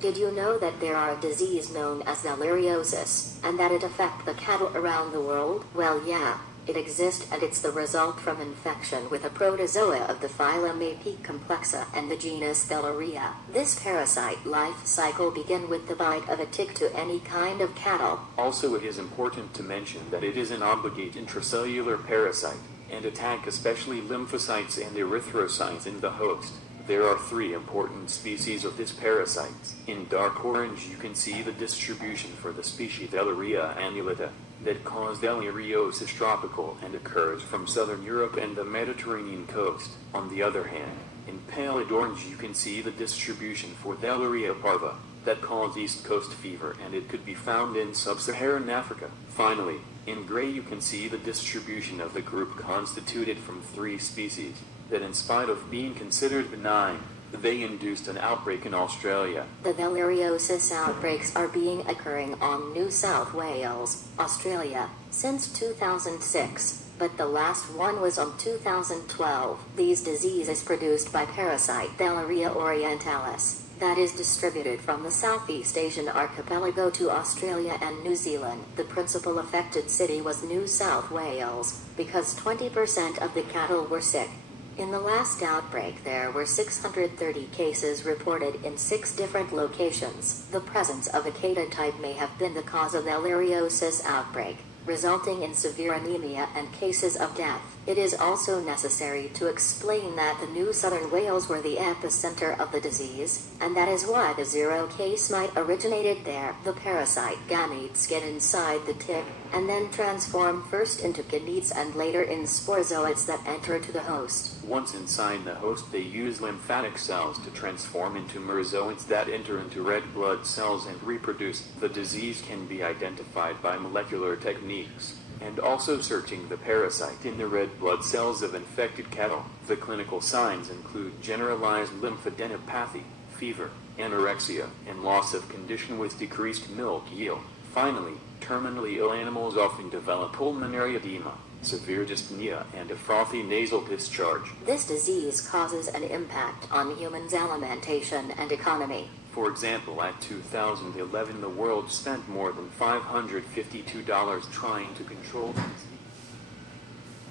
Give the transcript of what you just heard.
Did you know that there are a disease known as deliriosis, and that it affects the cattle around the world? Well, yeah, it exists, and it's the result from infection with a protozoa of the phylum Apicomplexa and the genus Theleria. This parasite life cycle begins with the bite of a tick to any kind of cattle. Also, it is important to mention that it is an obligate intracellular parasite, and attack especially lymphocytes and erythrocytes in the host. There are 3 important species of this parasite. In dark orange you can see the distribution for the species Theleria annulata, that cause deliriosis tropical and occurs from southern Europe and the Mediterranean coast. On the other hand, in pallid orange you can see the distribution for Theleria parva, that cause East Coast fever, and it could be found in sub-Saharan Africa. Finally, in gray you can see the distribution of the group constituted from 3 species, that in spite of being considered benign, they induced an outbreak in Australia. The deliriosis outbreaks are occurring on New South Wales, Australia, since 2006, but the last one was on 2012. These diseases produced by parasite Theleria orientalis, that is distributed from the Southeast Asian archipelago to Australia and New Zealand. The principal affected city was New South Wales, because 20% of the cattle were sick. In the last outbreak there were 630 cases reported in 6 different locations. The presence of a Cata type may have been the cause of deliriosis outbreak, resulting in severe anemia and cases of death. It is also necessary to explain that the New Southern Wales were the epicenter of the disease, and that is why the 0 case might originated there. The parasite gametes get inside the tick, and then transform first into gametes and later in sporozoites that enter to the host. Once inside the host they use lymphatic cells to transform into merozoites that enter into red blood cells and reproduce. The disease can be identified by molecular techniques, and also searching the parasite in the red blood cells of infected cattle. The clinical signs include generalized lymphadenopathy, fever, anorexia, and loss of condition with decreased milk yield. Finally, terminally ill animals often develop pulmonary edema, severe dyspnea, and a frothy nasal discharge. This disease causes an impact on humans' alimentation and economy. For example, at 2011 the world spent more than $552 trying to control the disease.